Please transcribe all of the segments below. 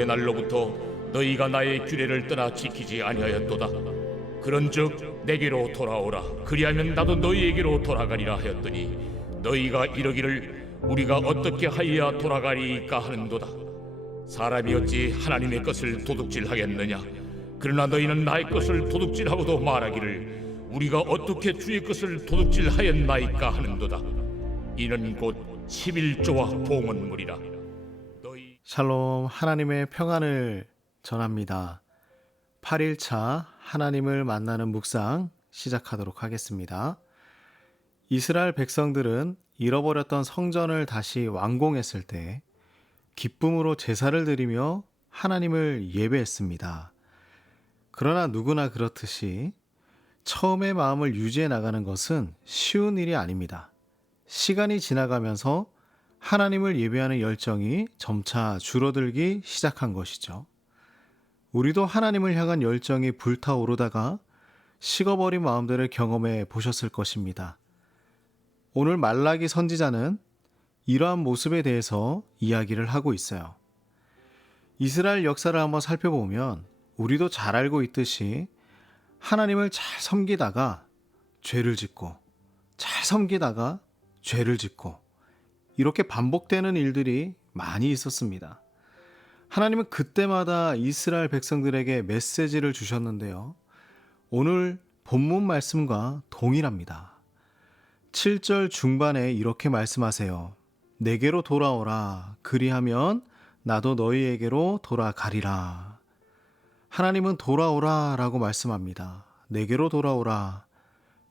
어제 날로부터 너희가 나의 규례를 떠나 지키지 아니하였도다. 그런즉 내게로 돌아오라. 그리하면 나도 너희에게로 돌아가리라 하였더니 너희가 이러기를 우리가 어떻게 하여야 돌아가리까 하는도다. 사람이 어찌 하나님의 것을 도둑질하겠느냐? 그러나 너희는 나의 것을 도둑질하고도 말하기를 우리가 어떻게 주의 것을 도둑질하였나이까 하는도다. 이는 곧 11조와 봉헌물이라. 샬롬, 하나님의 평안을 전합니다. 8일차 하나님을 만나는 묵상 시작하도록 하겠습니다. 이스라엘 백성들은 잃어버렸던 성전을 다시 완공했을 때 기쁨으로 제사를 드리며 하나님을 예배했습니다. 그러나 누구나 그렇듯이 처음의 마음을 유지해 나가는 것은 쉬운 일이 아닙니다. 시간이 지나가면서 하나님을 예배하는 열정이 점차 줄어들기 시작한 것이죠. 우리도 하나님을 향한 열정이 불타오르다가 식어버린 마음들을 경험해 보셨을 것입니다. 오늘 말라기 선지자는 이러한 모습에 대해서 이야기를 하고 있어요. 이스라엘 역사를 한번 살펴보면 우리도 잘 알고 있듯이 하나님을 잘 섬기다가 죄를 짓고 잘 섬기다가 죄를 짓고 이렇게 반복되는 일들이 많이 있었습니다. 하나님은 그때마다 이스라엘 백성들에게 메시지를 주셨는데요. 오늘 본문 말씀과 동일합니다. 7절 중반에 이렇게 말씀하세요. 내게로 돌아오라. 그리하면 나도 너희에게로 돌아가리라. 하나님은 돌아오라 라고 말씀합니다. 내게로 돌아오라.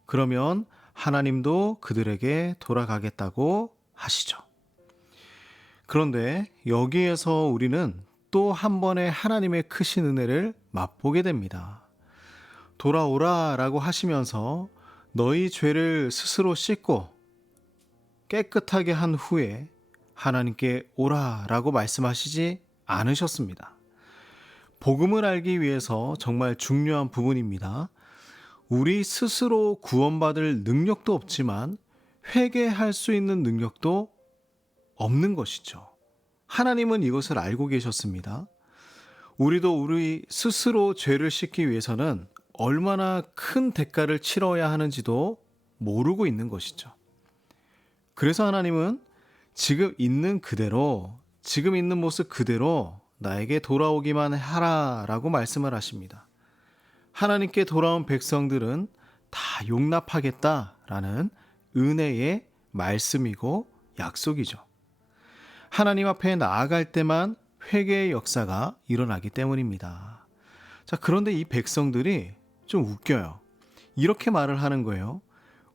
그러면 하나님도 그들에게 돌아가겠다고 하시죠. 그런데 여기에서 우리는 또 한 번의 하나님의 크신 은혜를 맛보게 됩니다. 돌아오라 라고 하시면서 너희 죄를 스스로 씻고 깨끗하게 한 후에 하나님께 오라 라고 말씀하시지 않으셨습니다. 복음을 알기 위해서 정말 중요한 부분입니다. 우리 스스로 구원받을 능력도 없지만 회개할 수 있는 능력도 없는 것이죠. 하나님은 이것을 알고 계셨습니다. 우리도 우리 스스로 죄를 씻기 위해서는 얼마나 큰 대가를 치러야 하는지도 모르고 있는 것이죠. 그래서 하나님은 지금 있는 그대로, 지금 있는 모습 그대로 나에게 돌아오기만 하라 라고 말씀을 하십니다. 하나님께 돌아온 백성들은 다 용납하겠다라는 은혜의 말씀이고 약속이죠. 하나님 앞에 나아갈 때만 회개의 역사가 일어나기 때문입니다. 자, 그런데 이 백성들이 좀 웃겨요. 이렇게 말을 하는 거예요.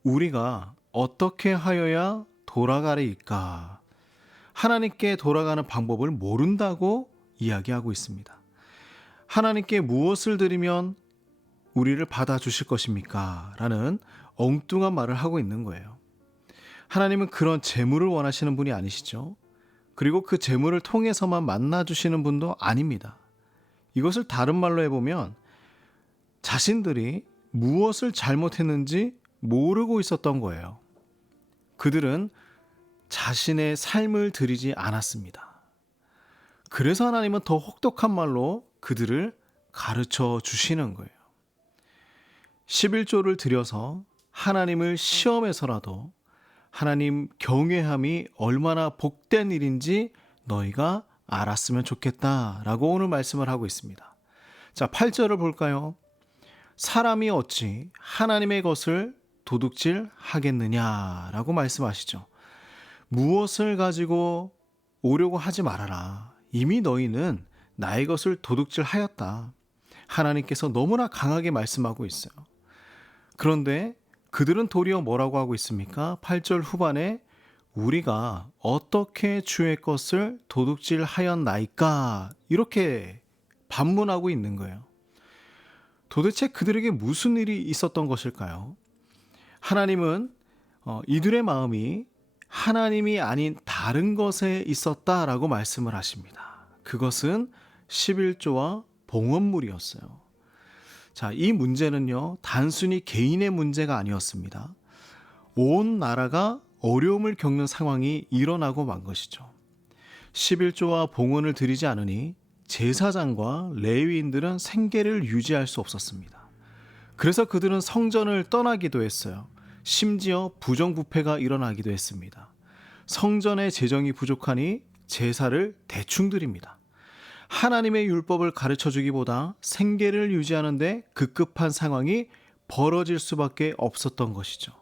우리가 어떻게 하여야 돌아가리까? 하나님께 돌아가는 방법을 모른다고 이야기하고 있습니다. 하나님께 무엇을 드리면 우리를 받아주실 것입니까? 라는 엉뚱한 말을 하고 있는 거예요. 하나님은 그런 재물을 원하시는 분이 아니시죠. 그리고 그 재물을 통해서만 만나주시는 분도 아닙니다. 이것을 다른 말로 해보면 자신들이 무엇을 잘못했는지 모르고 있었던 거예요. 그들은 자신의 삶을 드리지 않았습니다. 그래서 하나님은 더 혹독한 말로 그들을 가르쳐 주시는 거예요. 11조를 들여서 하나님을 시험해서라도 하나님 경외함이 얼마나 복된 일인지 너희가 알았으면 좋겠다라고 오늘 말씀을 하고 있습니다. 자, 8절을 볼까요? 사람이 어찌 하나님의 것을 도둑질 하겠느냐라고 말씀하시죠. 무엇을 가지고 오려고 하지 말아라. 이미 너희는 나의 것을 도둑질하였다. 하나님께서 너무나 강하게 말씀하고 있어요. 그런데 그들은 도리어 뭐라고 하고 있습니까? 8절 후반에 우리가 어떻게 주의 것을 도둑질하였나이까? 이렇게 반문하고 있는 거예요. 도대체 그들에게 무슨 일이 있었던 것일까요? 하나님은 이들의 마음이 하나님이 아닌 다른 것에 있었다라고 말씀을 하십니다. 그것은 11조와 봉헌물이었어요. 자, 이 문제는요, 단순히 개인의 문제가 아니었습니다. 온 나라가 어려움을 겪는 상황이 일어나고 만 것이죠. 11조와 봉헌을 드리지 않으니 제사장과 레위인들은 생계를 유지할 수 없었습니다. 그래서 그들은 성전을 떠나기도 했어요. 심지어 부정부패가 일어나기도 했습니다. 성전의 재정이 부족하니 제사를 대충 드립니다. 하나님의 율법을 가르쳐 주기보다 생계를 유지하는데 급급한 상황이 벌어질 수밖에 없었던 것이죠.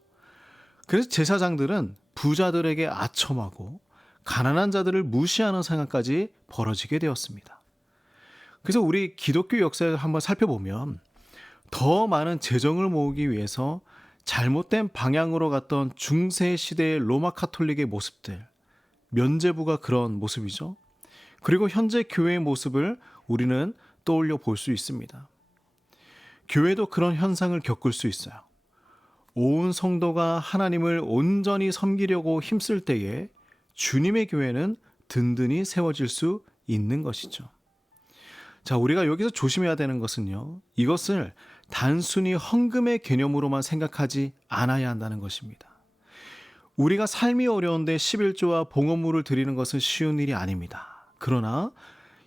그래서 제사장들은 부자들에게 아첨하고 가난한 자들을 무시하는 상황까지 벌어지게 되었습니다. 그래서 우리 기독교 역사를 한번 살펴보면 더 많은 재정을 모으기 위해서 잘못된 방향으로 갔던 중세 시대의 로마 카톨릭의 모습들, 면죄부가 그런 모습이죠. 그리고 현재 교회의 모습을 우리는 떠올려 볼 수 있습니다. 교회도 그런 현상을 겪을 수 있어요. 온 성도가 하나님을 온전히 섬기려고 힘쓸 때에 주님의 교회는 든든히 세워질 수 있는 것이죠. 자, 우리가 여기서 조심해야 되는 것은요, 이것을 단순히 헌금의 개념으로만 생각하지 않아야 한다는 것입니다. 우리가 삶이 어려운데 11조와 봉헌물을 드리는 것은 쉬운 일이 아닙니다. 그러나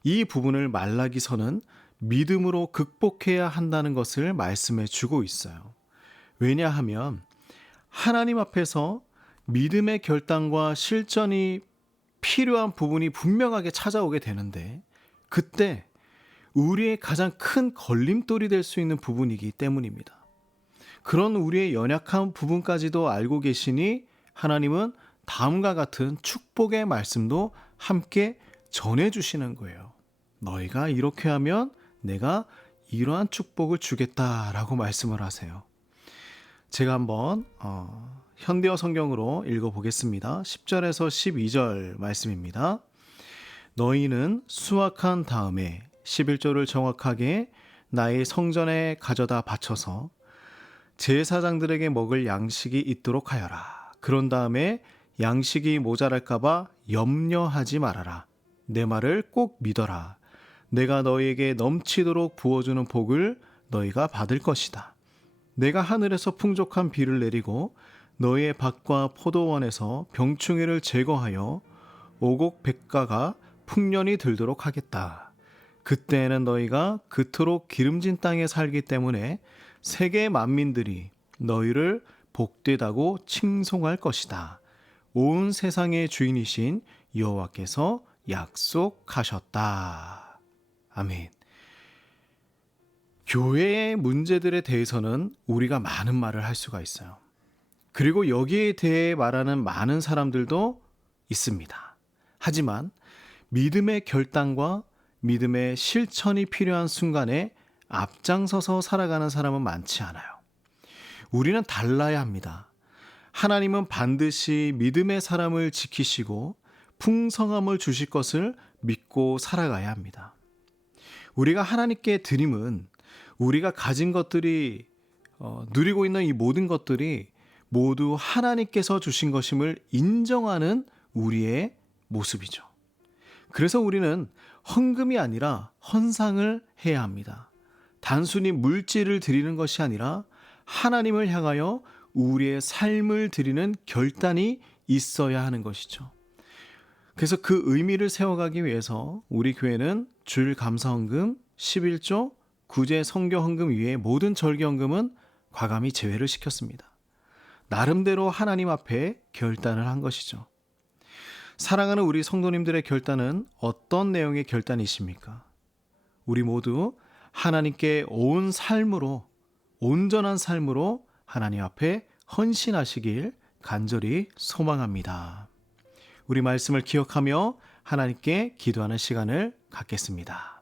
이 부분을 말라기서는 믿음으로 극복해야 한다는 것을 말씀해 주고 있어요. 왜냐하면 하나님 앞에서 믿음의 결단과 실천이 필요한 부분이 분명하게 찾아오게 되는데, 그때 우리의 가장 큰 걸림돌이 될 수 있는 부분이기 때문입니다. 그런 우리의 연약한 부분까지도 알고 계시니 하나님은 다음과 같은 축복의 말씀도 함께 전해주시는 거예요. 너희가 이렇게 하면 내가 이러한 축복을 주겠다라고 말씀을 하세요. 제가 한번 현대어 성경으로 읽어보겠습니다. 10절에서 12절 말씀입니다. 너희는 수확한 다음에 11조를 정확하게 나의 성전에 가져다 바쳐서 제사장들에게 먹을 양식이 있도록 하여라. 그런 다음에 양식이 모자랄까봐 염려하지 말아라. 내 말을 꼭 믿어라. 내가 너희에게 넘치도록 부어주는 복을 너희가 받을 것이다. 내가 하늘에서 풍족한 비를 내리고 너희의 밭과 포도원에서 병충해를 제거하여 오곡백과가 풍년이 들도록 하겠다. 그때에는 너희가 그토록 기름진 땅에 살기 때문에 세계 만민들이 너희를 복되다고 칭송할 것이다. 온 세상의 주인이신 여호와께서 약속하셨다. 아멘. 교회의 문제들에 대해서는 우리가 많은 말을 할 수가 있어요. 그리고 여기에 대해 말하는 많은 사람들도 있습니다. 하지만 믿음의 결단과 믿음의 실천이 필요한 순간에 앞장서서 살아가는 사람은 많지 않아요. 우리는 달라야 합니다. 하나님은 반드시 믿음의 사람을 지키시고 풍성함을 주실 것을 믿고 살아가야 합니다. 우리가 하나님께 드림은 우리가 가진 것들이 누리고 있는 이 모든 것들이 모두 하나님께서 주신 것임을 인정하는 우리의 모습이죠. 그래서 우리는 헌금이 아니라 헌상을 해야 합니다. 단순히 물질을 드리는 것이 아니라 하나님을 향하여 우리의 삶을 드리는 결단이 있어야 하는 것이죠. 그래서 그 의미를 세워가기 위해서 우리 교회는 주일 감사헌금, 11조, 구제 성교헌금 위에 모든 절기헌금은 과감히 제외를 시켰습니다. 나름대로 하나님 앞에 결단을 한 것이죠. 사랑하는 우리 성도님들의 결단은 어떤 내용의 결단이십니까? 우리 모두 하나님께 온 삶으로, 온전한 삶으로 하나님 앞에 헌신하시길 간절히 소망합니다. 우리 말씀을 기억하며 하나님께 기도하는 시간을 갖겠습니다.